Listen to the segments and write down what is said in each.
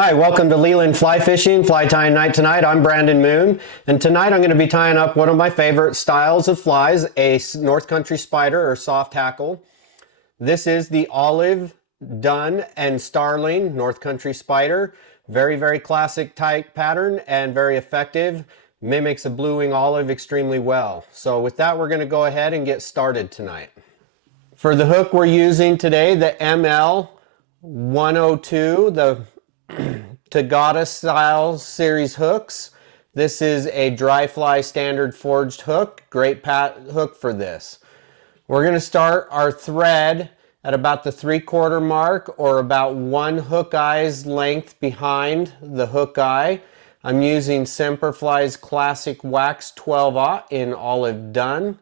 Hi, welcome to Leland Fly Fishing, Fly Tying Night tonight. I'm Brandon Moon, and tonight I'm going to be tying up one of my favorite styles of flies, a North Country spider or soft hackle. This is the olive, dun, and starling North Country spider. Very, very classic type pattern and very effective. Mimics a blue-wing olive extremely well. So with that, we're going to go ahead and get started tonight. For the hook we're using today, the ML 102, the Tagata style series hooks. This is a dry fly standard forged hook. Great hook for this. We're going to start our thread at about the 3/4 mark, or about one hook eye's length behind the hook eye. I'm using Semperfli's classic wax 12/0 in olive dun.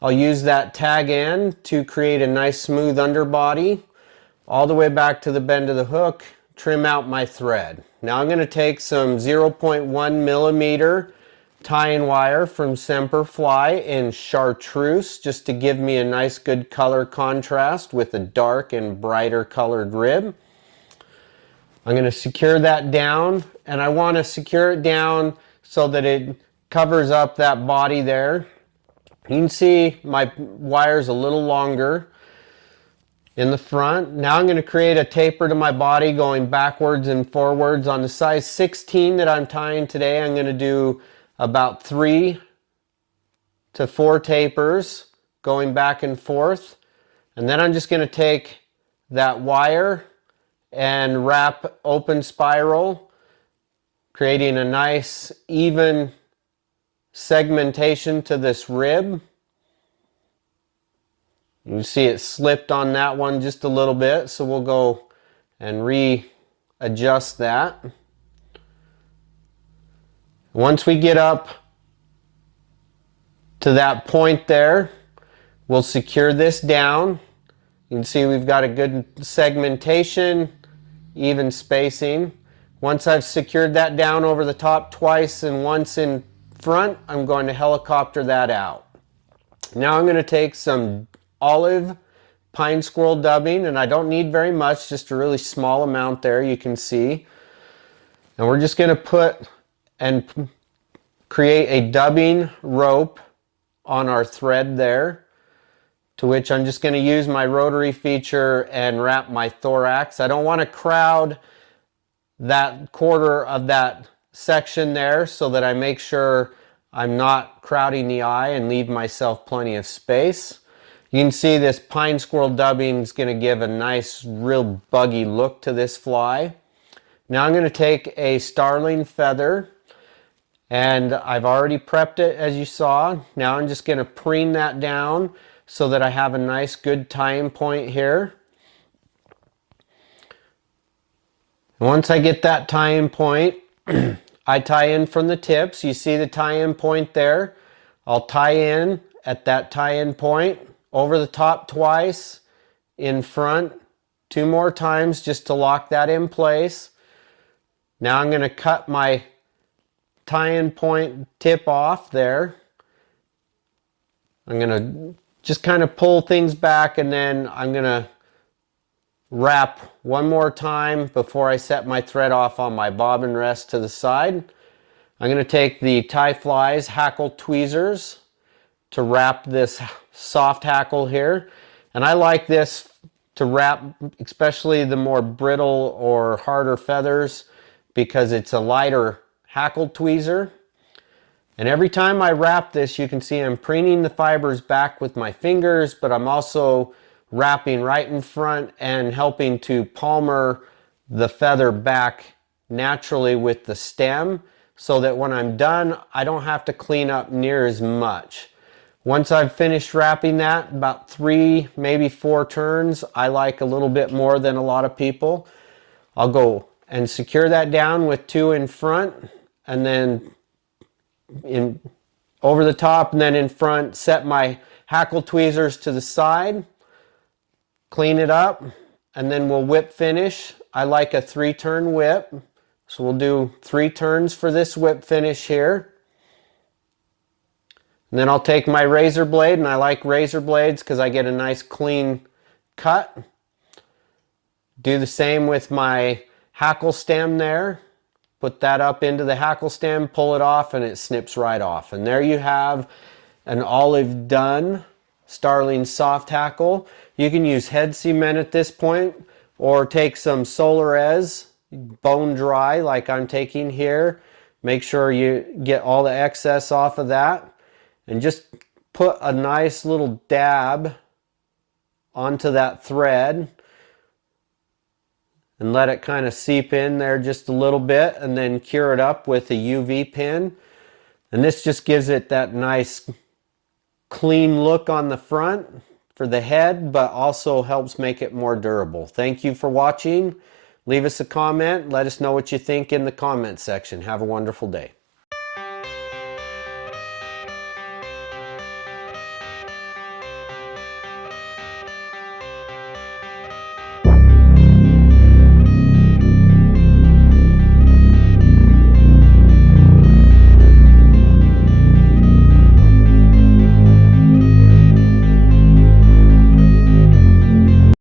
I'll use that tag end to create a nice smooth underbody all the way back to the bend of the hook. Trim out my thread. Now I'm going to take some 0.1 millimeter tie-in wire from Semperfli in chartreuse, just to give me a nice good color contrast with a dark and brighter colored rib. I'm going to secure that down, and I want to secure it down so that it covers up that body there. You can see my wire's a little longer in the front. Now I'm going to create a taper to my body going backwards and forwards. On the size 16 that I'm tying today, I'm going to do about 3 to 4 tapers going back and forth. And then I'm just going to take that wire and wrap open spiral, creating a nice even segmentation to this rib. You see it slipped on that one just a little bit, so we'll go and readjust that. Once we get up to that point there, we'll secure this down. You can see we've got a good segmentation, even spacing. Once I've secured that down over the top twice and once in front, I'm going to helicopter that out. Now I'm going to take some olive pine squirrel dubbing, and I don't need very much, just a really small amount there, you can see. And we're just going to put and create a dubbing rope on our thread there, to which I'm just going to use my rotary feature and wrap my thorax. I don't want to crowd that quarter of that section there, so that I make sure I'm not crowding the eye and leave myself plenty of space. You can see this pine squirrel dubbing is going to give a nice, real buggy look to this fly. Now I'm going to take a starling feather, and I've already prepped it as you saw. Now I'm just going to preen that down so that I have a nice good tying point here. Once I get that tying point, I tie in from the tips. You see the tie-in point there. I'll tie in at that tie-in point, over the top twice, in front 2 more times just to lock that in place. Now I'm going to cut my tie-in point tip off there. I'm going to just kind of pull things back, and then I'm going to wrap one more time before I set my thread off on my bobbin rest to the side. I'm going to take the Tie Flies Hackle tweezers to wrap this soft hackle here, and I like this to wrap especially the more brittle or harder feathers, because it's a lighter hackle tweezer. And every time I wrap this, you can see I'm preening the fibers back with my fingers, but I'm also wrapping right in front and helping to palmer the feather back naturally with the stem, so that when I'm done, I don't have to clean up near as much. Once I've finished wrapping that, about 3, maybe 4 turns, I like a little bit more than a lot of people, I'll go and secure that down with 2 in front, and then in over the top, and then in front, set my hackle tweezers to the side, clean it up, and then we'll whip finish. I like a 3-turn whip, so we'll do 3 turns for this whip finish here. And then I'll take my razor blade, and I like razor blades because I get a nice clean cut. Do the same with my hackle stem there. Put that up into the hackle stem, pull it off, and it snips right off. And there you have an olive done Starling soft hackle. You can use head cement at this point, or take some Solarez, bone dry like I'm taking here. Make sure you get all the excess off of that, and just put a nice little dab onto that thread and let it kind of seep in there just a little bit, and then cure it up with a UV pin. And this just gives it that nice clean look on the front for the head, but also helps make it more durable. Thank you for watching. Leave us a comment. Let us know what you think in the comment section. Have a wonderful day.